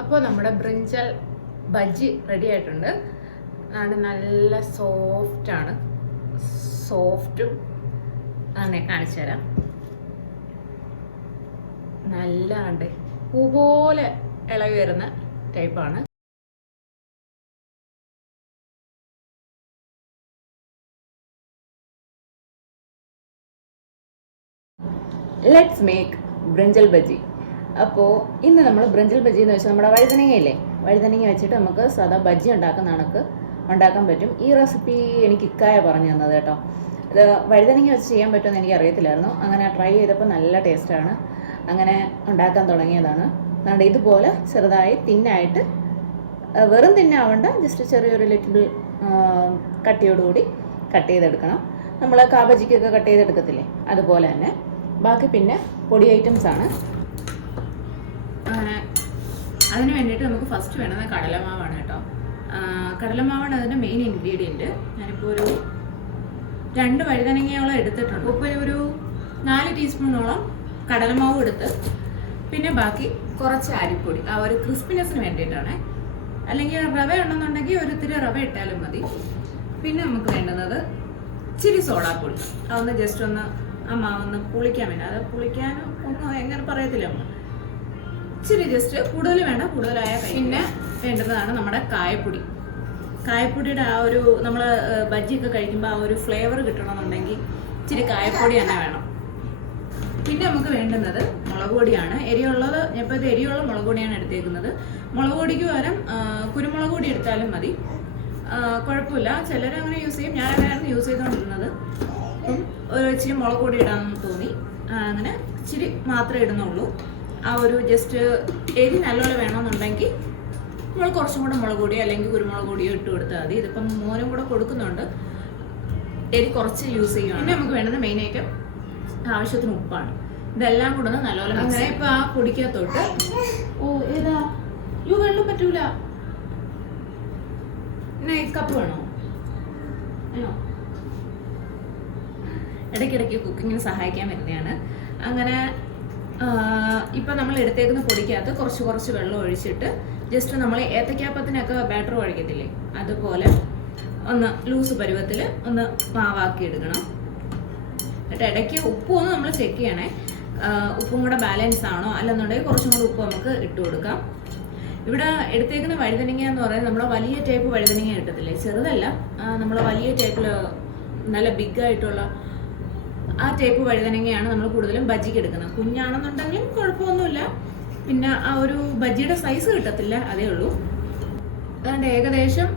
അപ്പോൾ നമ്മുടെ ബ്രിഞ്ചൽ ബജ്ജി റെഡി ആയിട്ടുണ്ട്. നല്ല സോഫ്റ്റും ആണ്. കാണിച്ചു തരാം. നല്ല പൂ പോലെ ഇളകി വരുന്ന ടൈപ്പാണ്. Let's make brinjal bajji. അപ്പോൾ ഇന്ന് നമ്മൾ ബ്രിഞ്ചൽ ബജ്ജി എന്ന് വെച്ചാൽ നമ്മുടെ വഴുതനങ്ങയില്ലേ, വഴുതനങ്ങ വെച്ചിട്ട് നമുക്ക് സാധാ ബജ്ജി ഉണ്ടാക്കാൻ പറ്റും. ഈ റെസിപ്പി എനിക്ക് ഇക്കായ പറഞ്ഞു തന്നത് കേട്ടോ. ഇത് വഴുതനങ്ങ വെച്ച് ചെയ്യാൻ പറ്റുമെന്ന് എനിക്ക് അറിയത്തില്ലായിരുന്നു. അങ്ങനെ ട്രൈ ചെയ്തപ്പോൾ നല്ല ടേസ്റ്റാണ്. അങ്ങനെ ഉണ്ടാക്കാൻ തുടങ്ങിയതാണ്. അതുകൊണ്ട് ഇതുപോലെ ചെറുതായി തിന്നായിട്ട്, വെറും തിന്നാവണ്ട, ജസ്റ്റ് ചെറിയൊരു ലിറ്റിൽ കട്ടിയോടുകൂടി കട്ട് ചെയ്തെടുക്കണം. നമ്മൾ കാബജിക്കൊക്കെ കട്ട് ചെയ്തെടുക്കത്തില്ലേ, അതുപോലെ തന്നെ. ബാക്കി പിന്നെ പൊടി ഐറ്റംസ് ആണ്. അങ്ങനെ അതിന് വേണ്ടിയിട്ട് നമുക്ക് ഫസ്റ്റ് വേണ്ടത് കടലമാവാണ് കേട്ടോ. കടലമാവാണ് അതിൻ്റെ മെയിൻ ഇൻഗ്രീഡിയൻറ്റ്. ഞാനിപ്പോൾ ഒരു 2 വഴുതനങ്ങയോളം എടുത്തിട്ടുണ്ട്. ഇപ്പോൾ ഒരു 4 ടീസ്പൂണോളം കടലമാവ് എടുത്ത്, പിന്നെ ബാക്കി കുറച്ച് അരിപ്പൊടി, ആ ഒരു ക്രിസ്പിനെസ്സിന് വേണ്ടിയിട്ടാണ്. അല്ലെങ്കിൽ റവ ഉണ്ടെന്നുണ്ടെങ്കിൽ ഒരു ഇത്തിരി റവ ഇട്ടാലും മതി. പിന്നെ നമുക്ക് വേണ്ടുന്നത് ഇച്ചിരി സോഡാപ്പൊടി. അതൊന്ന് ജസ്റ്റ് ഒന്ന് ആ മാവൊന്ന് പുളിക്കാൻ വേണ്ടി, അത് പുളിക്കാനും ഒന്നും എങ്ങനെ പറയത്തില്ല നമ്മൾ, ഇച്ചിരി ജസ്റ്റ് കൂടുതൽ വേണ്ട, കൂടുതലായ. പിന്നെ വേണ്ടുന്നതാണ് നമ്മുടെ കായപ്പൊടിയുടെ ആ ഒരു, നമ്മൾ ബജ്ജിയൊക്കെ കഴിക്കുമ്പോൾ ആ ഒരു ഫ്ലേവർ കിട്ടണമെന്നുണ്ടെങ്കിൽ ഇച്ചിരി കായപ്പൊടി തന്നെ വേണം. പിന്നെ നമുക്ക് വേണ്ടുന്നത് മുളക് പൊടിയാണ്. എരിയുള്ളത്, ഇപ്പോൾ ഇത് എരിയുള്ള മുളക് പൊടിയാണ് എടുത്തേക്കുന്നത്. മുളക് പൊടിക്ക് പകരം കുരുമുളക് പൊടി എടുത്താലും മതി, കുഴപ്പമില്ല. ചിലരങ്ങനെ യൂസ് ചെയ്യും, ഞാൻ അങ്ങനെയായിരുന്നു യൂസ് ചെയ്തുകൊണ്ടിരുന്നത്. അപ്പം ഒരു ഇച്ചിരി മുളക് പൊടി ഇടാമെന്ന് തോന്നി, അങ്ങനെ ഇച്ചിരി മാത്രമേ ഇടുന്നുള്ളൂ. ആ ഒരു ജസ്റ്റ് എരി നല്ലോണം വേണമെന്നുണ്ടെങ്കിൽ നമ്മൾ കുറച്ചും കൂടെ മുളക് പൊടിയോ അല്ലെങ്കിൽ കുരുമുളക് പൊടിയോ ഇട്ട് കൊടുത്താൽ മതി. ഇതിപ്പം മോനും കൂടെ കൊടുക്കുന്നുണ്ട്, എരി കുറച്ച് യൂസ് ചെയ്യുക. പിന്നെ നമുക്ക് വേണ്ടത് മെയിൻ ഐറ്റം ആവശ്യത്തിന് ഉപ്പാണ്. ഇതെല്ലാം കൂടെ ഒന്ന് നല്ലോണം. അങ്ങനെ ഇപ്പം ആ പൊടിക്കകത്തോട്ട്, ഏതാ വെള്ളം പറ്റൂല, കപ്പ് വേണോ? ഇടയ്ക്കിടയ്ക്ക് കുക്കിങ്ങിന് സഹായിക്കാൻ വരുന്നതാണ്. അങ്ങനെ ഇപ്പം നമ്മൾ എടുത്തേക്കുന്ന പൊടിക്കകത്ത് കുറച്ച് വെള്ളം ഒഴിച്ചിട്ട് ജസ്റ്റ് നമ്മൾ ഏത്തക്കാപ്പത്തിനൊക്കെ ബാറ്റർ ഒഴിക്കത്തില്ലേ, അതുപോലെ ഒന്ന് ലൂസ് പരുവത്തിൽ ഒന്ന് മാവാക്കി എടുക്കണം. എന്നിട്ട് ഇടയ്ക്ക് ഉപ്പും ഒന്ന് നമ്മൾ ചെക്ക് ചെയ്യണേ, ഉപ്പും കൂടെ ബാലൻസ് ആണോ, അല്ലെന്നുണ്ടെങ്കിൽ കുറച്ചും കൂടെ ഉപ്പ് നമുക്ക് ഇട്ട് കൊടുക്കാം. ഇവിടെ എടുത്തേക്കുന്ന വഴുതനങ്ങ എന്ന് പറയുന്നത് നമ്മുടെ വലിയ ടൈപ്പ് വഴുതനങ്ങ കിട്ടത്തില്ലേ, ചെറുതല്ല, നമ്മൾ വലിയ ടൈപ്പിൽ നല്ല ബിഗായിട്ടുള്ള ആ ടൈപ്പ് വഴുതനങ്ങയാണ് നമ്മൾ കൂടുതലും ബജ്ജിക്ക് എടുക്കുന്നത്. കുഞ്ഞാണെന്നുണ്ടെങ്കിലും കുഴപ്പമൊന്നുമില്ല, പിന്നെ ആ ഒരു ബജ്ജിയുടെ സൈസ് കിട്ടത്തില്ല, അതേ ഉള്ളൂ. അതുകൊണ്ട് ഏകദേശം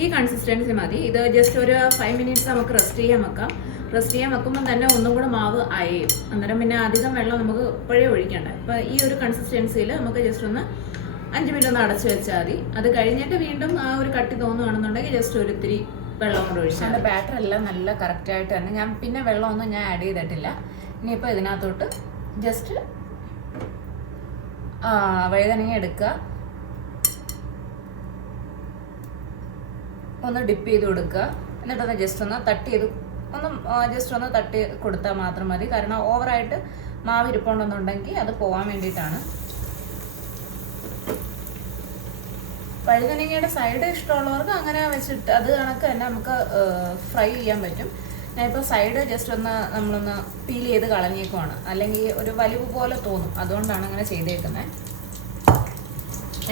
ഈ കൺസിസ്റ്റൻസി മതി. ഇത് ജസ്റ്റ് ഒരു 5 മിനിറ്റ്സ് നമുക്ക് റെസ്റ്റ് ചെയ്യാൻ വെക്കുമ്പോൾ തന്നെ ഒന്നും കൂടെ മാവ് അയയും. അന്നേരം പിന്നെ അധികം വെള്ളം നമുക്ക് ഇപ്പോഴേ ഒഴിക്കണ്ട. അപ്പം ഈ ഒരു കൺസിസ്റ്റൻസിയിൽ നമുക്ക് ജസ്റ്റ് ഒന്ന് 5 മിനിറ്റ് ഒന്ന് അടച്ചു വെച്ചാൽ മതി. അത് കഴിഞ്ഞിട്ട് വീണ്ടും ആ ഒരു കട്ടി തോന്നുകയാണെന്നുണ്ടെങ്കിൽ ജസ്റ്റ് ഒരു ഇത്തിരി വെള്ളം കൊണ്ട് ഒഴിച്ചാൽ. അതിൻ്റെ ബാറ്റർ എല്ലാം നല്ല കറക്റ്റായിട്ട് തന്നെ. ഞാൻ പിന്നെ വെള്ളമൊന്നും ഞാൻ ആഡ് ചെയ്തിട്ടില്ല. ഇനിയിപ്പോൾ ഇതിനകത്തോട്ട് ജസ്റ്റ് വഴുതനങ്ങ എടുക്കുക, ഒന്ന് ഡിപ്പ് ചെയ്ത് കൊടുക്കുക, എന്നിട്ടൊന്ന് ജസ്റ്റ് ഒന്ന് തട്ടി കൊടുത്താൽ മാത്രം മതി. കാരണം ഓവറായിട്ട് മാവ് ഇരിപ്പുണ്ടെന്നുണ്ടെങ്കിൽ അത് പോകാൻ വേണ്ടിയിട്ടാണ്. വഴുതനങ്ങയുടെ സൈഡ് ഇഷ്ടമുള്ളവർക്ക് അങ്ങനെ വെച്ചിട്ട് അത് കണക്ക് തന്നെ നമുക്ക് ഫ്രൈ ചെയ്യാൻ പറ്റും. ഞാനിപ്പോൾ സൈഡ് ജസ്റ്റ് നമ്മളൊന്ന് പീൽ ചെയ്ത് കളഞ്ഞേക്കുവാണ്, അല്ലെങ്കിൽ ഒരു വലിവ് പോലെ തോന്നും, അതുകൊണ്ടാണ് അങ്ങനെ ചെയ്തേക്കുന്നത്.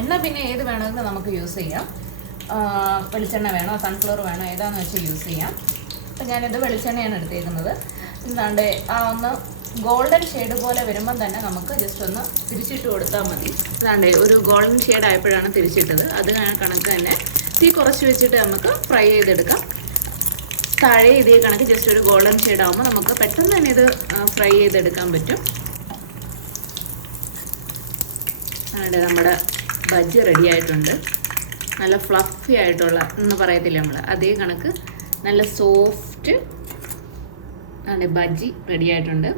എണ്ണ പിന്നെ ഏത് വേണമെങ്കിലും നമുക്ക് യൂസ് ചെയ്യാം. വെളിച്ചെണ്ണ വേണോ, സൺഫ്ലവർ വേണോ, ഏതാണെന്ന് വെച്ചാൽ യൂസ് ചെയ്യാം. അപ്പം ഞാനിത് വെളിച്ചെണ്ണയാണ് എടുത്തേക്കുന്നത്. എന്താണ്ട് ആ ഒന്ന് ഗോൾഡൻ ഷെയ്ഡ് പോലെ വരുമ്പം തന്നെ നമുക്ക് ജസ്റ്റ് ഒന്ന് തിരിച്ചിട്ട് കൊടുത്താൽ മതി. അതാണ്ട് ഒരു ഗോൾഡൻ ഷെയ്ഡ് ആയപ്പോഴാണ് തിരിച്ചിട്ടത്. അത് കണക്ക് തന്നെ തീ കുറച്ച് വെച്ചിട്ട് നമുക്ക് ഫ്രൈ ചെയ്തെടുക്കാം. താഴെ ഇതേ കണക്ക് ജസ്റ്റ് ഒരു ഗോൾഡൻ ഷെയ്ഡ് ആകുമ്പോൾ നമുക്ക് പെട്ടെന്ന് തന്നെ ഇത് ഫ്രൈ ചെയ്തെടുക്കാൻ പറ്റും. അതുകൊണ്ട് നമ്മുടെ ബജ്ജി റെഡി ആയിട്ടുണ്ട്. നല്ല ഫ്ലഫി ആയിട്ടുള്ള എന്ന് പറയത്തില്ല നമ്മൾ, അതേ കണക്ക് നല്ല സോഫ്റ്റ് ആണ് ബജ്ജി റെഡി ആയിട്ടുണ്ട്.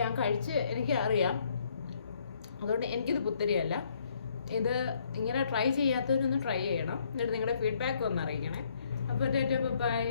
ഞാൻ കഴിച്ച് എനിക്ക് അറിയാം, അതുകൊണ്ട് എനിക്കിത് പുത്തരിയല്ല. ഇത് ഇങ്ങനെ ട്രൈ ചെയ്യാത്തവരൊന്ന് ട്രൈ ചെയ്യണം, എന്നിട്ട് നിങ്ങളുടെ ഫീഡ്ബാക്ക് ഒന്ന് അറിയിക്കണേ. അപ്പോൾ ബൈ.